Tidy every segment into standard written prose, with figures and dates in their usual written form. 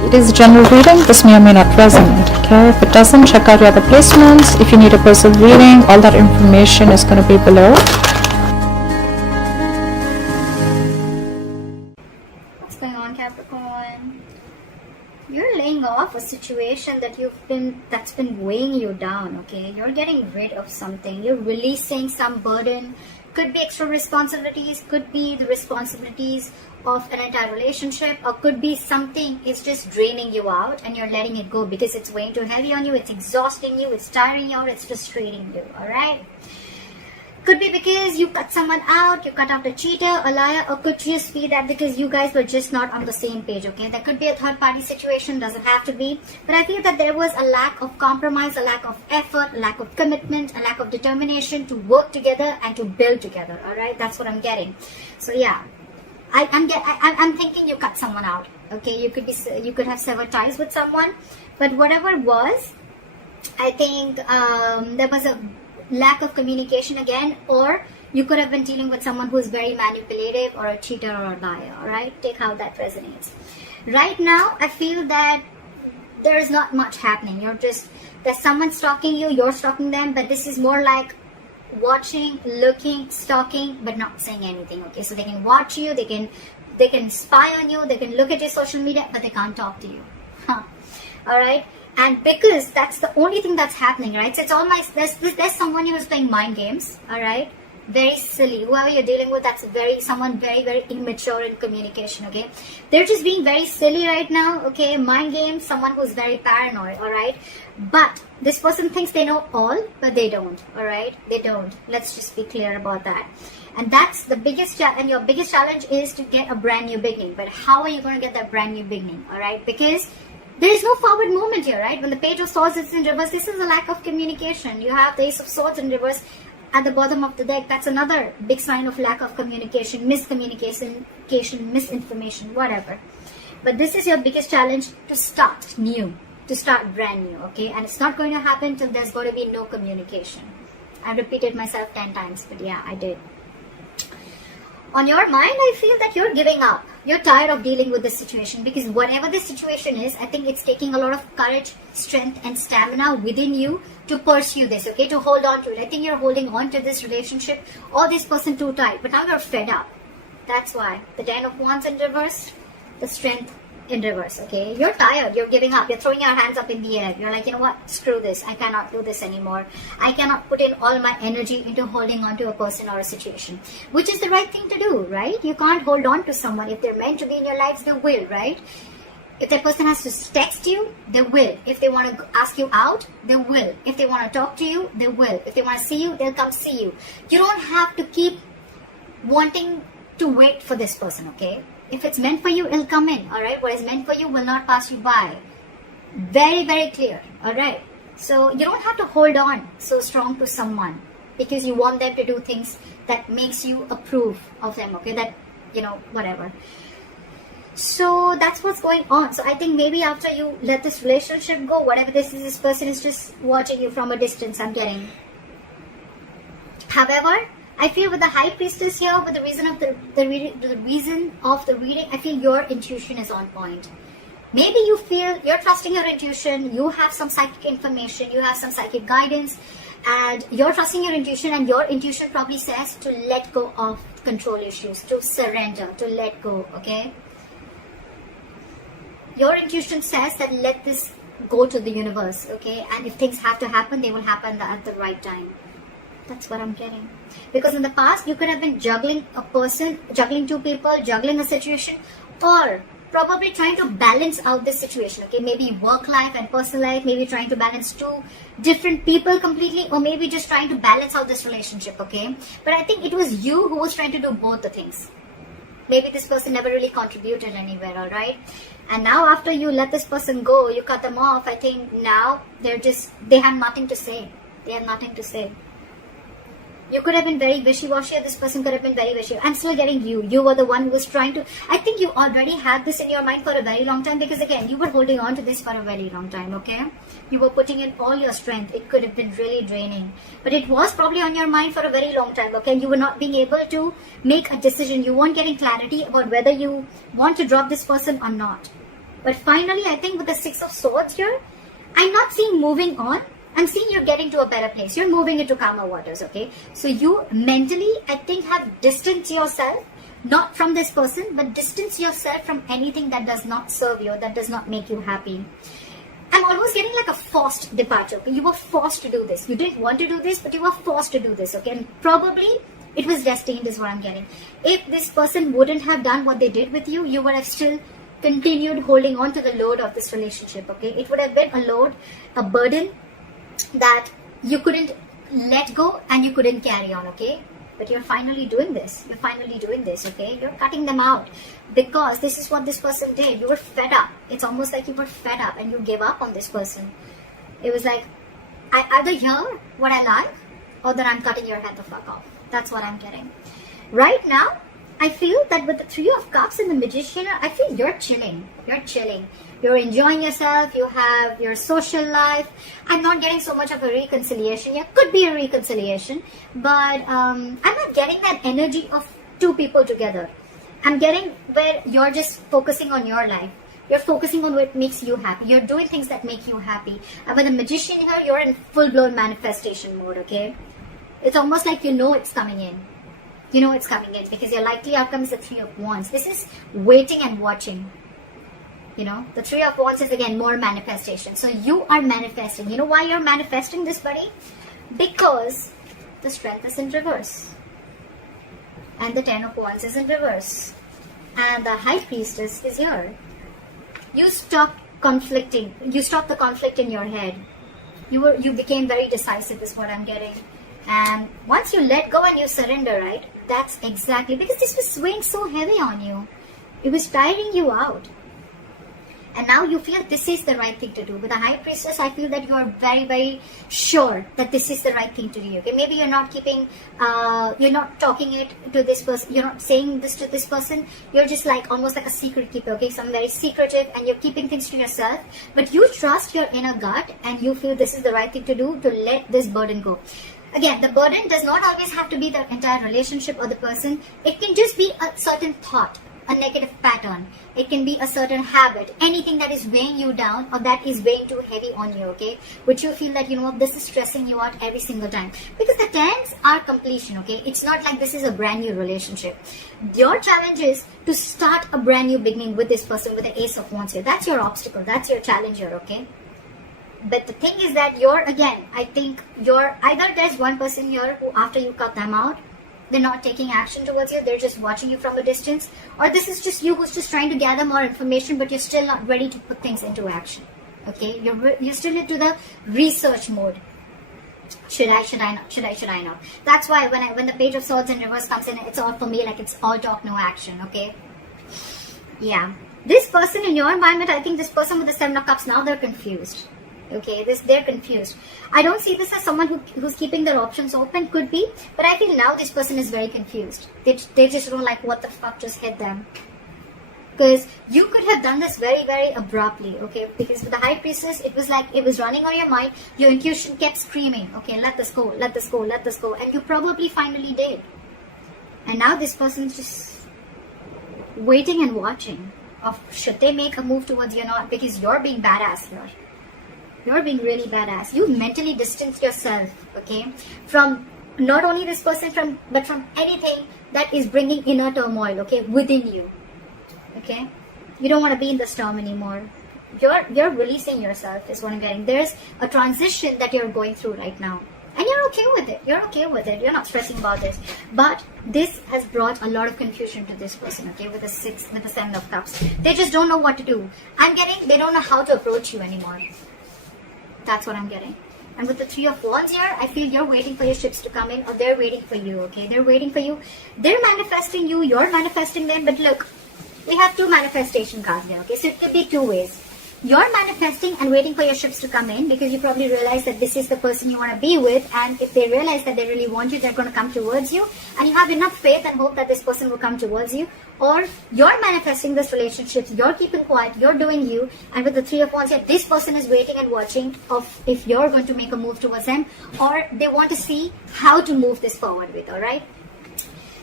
It is a general reading. This may or may not resonate. Okay, if it doesn't, check out your other placements. If you need a personal reading, all that information is going to be below. What's going on, Capricorn? You're laying off a situation that's been weighing you down. Okay, you're getting rid of something. You're releasing some burden. Could be extra responsibilities, could be the responsibilities of an entire relationship, or could be something is just draining you out and you're letting it go because it's weighing too heavy on you, it's exhausting you, it's tiring you out, it's frustrating you. Alright, could be because you cut someone out, you cut out a cheater, a liar, or could just be that because you guys were just not on the same page. Okay, there could be a third party situation, doesn't have to be, but I feel that there was a lack of compromise, a lack of effort, a lack of commitment, a lack of determination to work together and to build together. All right, that's what I'm getting. So yeah, I'm thinking you cut someone out. Okay, you could have severed ties with someone, but whatever it was, I think there was a lack of communication again, or you could have been dealing with someone who's very manipulative or a cheater or a liar. All right, take how that resonates. Right now, I feel that there is not much happening. There's someone stalking you, you're stalking them, but this is more like watching, looking, stalking, but not saying anything. Okay, so they can watch you, they can spy on you, they can look at your social media, but they can't talk to you. All right. And because that's the only thing that's happening, right? So it's all there's someone who's playing mind games, all right? Very silly. Whoever you're dealing with, that's someone very, very immature in communication, okay? They're just being very silly right now, okay? Mind games, someone who's very paranoid, all right? But this person thinks they know all, but they don't, all right? They don't. Let's just be clear about that. And that's the biggest and your biggest challenge is to get a brand new beginning. But how are you going to get that brand new beginning, all right? Because there is no forward movement here, right? When the Page of Swords is in reverse, this is a lack of communication. You have the Ace of Swords in reverse at the bottom of the deck. That's another big sign of lack of communication, miscommunication, misinformation, whatever. But this is your biggest challenge, to start new, to start brand new, okay? And it's not going to happen till there's going to be no communication. I've repeated myself 10 times, but yeah, I did. On your mind, I feel that you're giving up. You're tired of dealing with this situation, because whatever this situation is, I think it's taking a lot of courage, strength and stamina within you to pursue this, okay, to hold on to it. I think you're holding on to this relationship or this person too tight, but now you're fed up. That's why. The Ten of Wands in reverse, the Strength in reverse, okay? You're tired, you're giving up, you're throwing your hands up in the air. You're like, you know what, screw this, I cannot do this anymore. I cannot put in all my energy into holding on to a person or a situation, which is the right thing to do, right? You can't hold on to someone. If they're meant to be in your lives, they will, right? If that person has to text you, they will. If they want to ask you out, they will. If they want to talk to you, they will. If they want to see you, they'll come see you. You don't have to keep wanting to wait for this person, okay? If it's meant for you, it'll come in, all right? What is meant for you will not pass you by. Very, very clear, all right? So you don't have to hold on so strong to someone because you want them to do things that makes you approve of them, okay? That, you know, whatever. So that's what's going on. So I think maybe after you let this relationship go, whatever this is, this person is just watching you from a distance, I'm getting. However, I feel with the High Priestess here, with the reason of the reason of the reading, I feel your intuition is on point. Maybe you feel you're trusting your intuition, you have some psychic information, you have some psychic guidance, and you're trusting your intuition, and your intuition probably says to let go of control issues, to surrender, to let go, okay? Your intuition says that let this go to the universe, okay? And if things have to happen, they will happen at the right time. That's what I'm getting. Because in the past, you could have been juggling a person, juggling two people, juggling a situation, or probably trying to balance out this situation, okay? Maybe work life and personal life, maybe trying to balance two different people completely, or maybe just trying to balance out this relationship, okay? But I think it was you who was trying to do both the things. Maybe this person never really contributed anywhere, all right? And now after you let this person go, you cut them off, I think now they have nothing to say. They have nothing to say. You could have been very wishy-washy, or this person could have been very wishy. I'm still getting you. You were the one who was trying to... I think you already had this in your mind for a very long time, because again, you were holding on to this for a very long time, okay? You were putting in all your strength. It could have been really draining. But it was probably on your mind for a very long time, okay? You were not being able to make a decision. You weren't getting clarity about whether you want to drop this person or not. But finally, I think with the Six of Swords here, I'm not seeing moving on. I'm seeing you're getting to a better place. You're moving into calmer waters, okay? So you mentally, I think, have distanced yourself, not from this person, but distance yourself from anything that does not serve you, that does not make you happy. I'm almost getting like a forced departure, okay? You were forced to do this. You didn't want to do this, but you were forced to do this, okay? And probably it was destined is what I'm getting. If this person wouldn't have done what they did with you, you would have still continued holding on to the load of this relationship, okay? It would have been a load, a burden that you couldn't let go and you couldn't carry on, okay? But you're finally doing this. You're finally doing this, okay? You're cutting them out because this is what this person did. You were fed up. It's almost like you were fed up and you gave up on this person. It was like, I either hear what I like or that I'm cutting your head the fuck off. That's what I'm getting. Right now, I feel that with the Three of Cups and the Magician, I feel you're chilling. You're chilling. You're enjoying yourself. You have your social life. I'm not getting so much of a reconciliation. Yeah, could be a reconciliation. But I'm not getting that energy of two people together. I'm getting where you're just focusing on your life. You're focusing on what makes you happy. You're doing things that make you happy. And with the Magician here, you're in full-blown manifestation mode, okay? It's almost like you know it's coming in. You know it's coming in because your likely outcome is the Three of Wands. This is waiting and watching. You know, the Three of Wands is again more manifestation. So you are manifesting. You know why you're manifesting this, buddy? Because the Strength is in reverse. And the Ten of Wands is in reverse. And the High Priestess is here. You stopped conflicting. You stopped the conflict in your head. You became very decisive is what I'm getting. And once you let go and you surrender, right? That's exactly, because this was weighing so heavy on you. It was tiring you out. And now you feel this is the right thing to do. With the High Priestess, I feel that you are very, very sure that this is the right thing to do. Okay, maybe you're not keeping, you're not talking it to this person. You're not saying this to this person. You're just like almost like a secret keeper. Okay, some very secretive, and you're keeping things to yourself. But you trust your inner gut, and you feel this is the right thing to do to let this burden go. Again, the burden does not always have to be the entire relationship or the person. It can just be a certain thought, a negative pattern. It can be a certain habit, anything that is weighing you down or that is weighing too heavy on you, okay? Which you feel that, you know, this is stressing you out every single time. Because the tens are completion, okay? It's not like this is a brand new relationship. Your challenge is to start a brand new beginning with this person with the Ace of Wands here. That's your obstacle. That's your challenge here, okay? But the thing is that I think either there's one person here who after you cut them out, they're not taking action towards you, they're just watching you from a distance, or this is just you who's just trying to gather more information, but you're still not ready to put things into action, okay? You're still into the research mode. Should I not? That's why when the Page of Swords in reverse comes in, it's all for me like it's all talk, no action, okay? Yeah. This person in your environment, I think this person with the Seven of Cups, now they're confused. Okay, they're confused. I don't see this as someone who's keeping their options open. Could be, but I feel now this person is very confused. They just don't like what the fuck just hit them. Because you could have done this very, very abruptly, okay? Because with the High Priestess, it was like it was running on your mind. Your intuition kept screaming, okay, let this go, let this go, let this go. And you probably finally did. And now this person's just waiting and watching of should they make a move towards you or not, because you're being badass here. You're being really badass. You mentally distance yourself, okay, from not only this person, but from anything that is bringing inner turmoil, okay, within you, okay. You don't want to be in the storm anymore. You're releasing yourself is what I'm getting. There's a transition that you're going through right now, and you're okay with it. You're okay with it. You're not stressing about this. But this has brought a lot of confusion to this person, okay, with the Seven of Cups. They just don't know what to do. I'm getting they don't know how to approach you anymore. That's what I'm getting. And with the Three of Wands here, I feel you're waiting for your ships to come in, or they're waiting for you, okay? They're waiting for you. They're manifesting you, you're manifesting them. But look, we have two manifestation cards here, okay? So it could be two ways. You're manifesting and waiting for your ships to come in because you probably realize that this is the person you want to be with, and if they realize that they really want you, they're going to come towards you, and you have enough faith and hope that this person will come towards you. Or you're manifesting this relationship, you're keeping quiet, you're doing you, and with the Three of Wands here, this person is waiting and watching of if you're going to make a move towards them, or they want to see how to move this forward with, alright?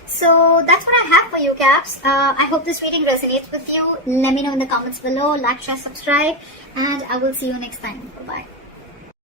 So that's what I have for you, Caps. I hope this reading resonates with you. Let me know in the comments below. Like, share, subscribe, and I will see you next time. Bye-bye.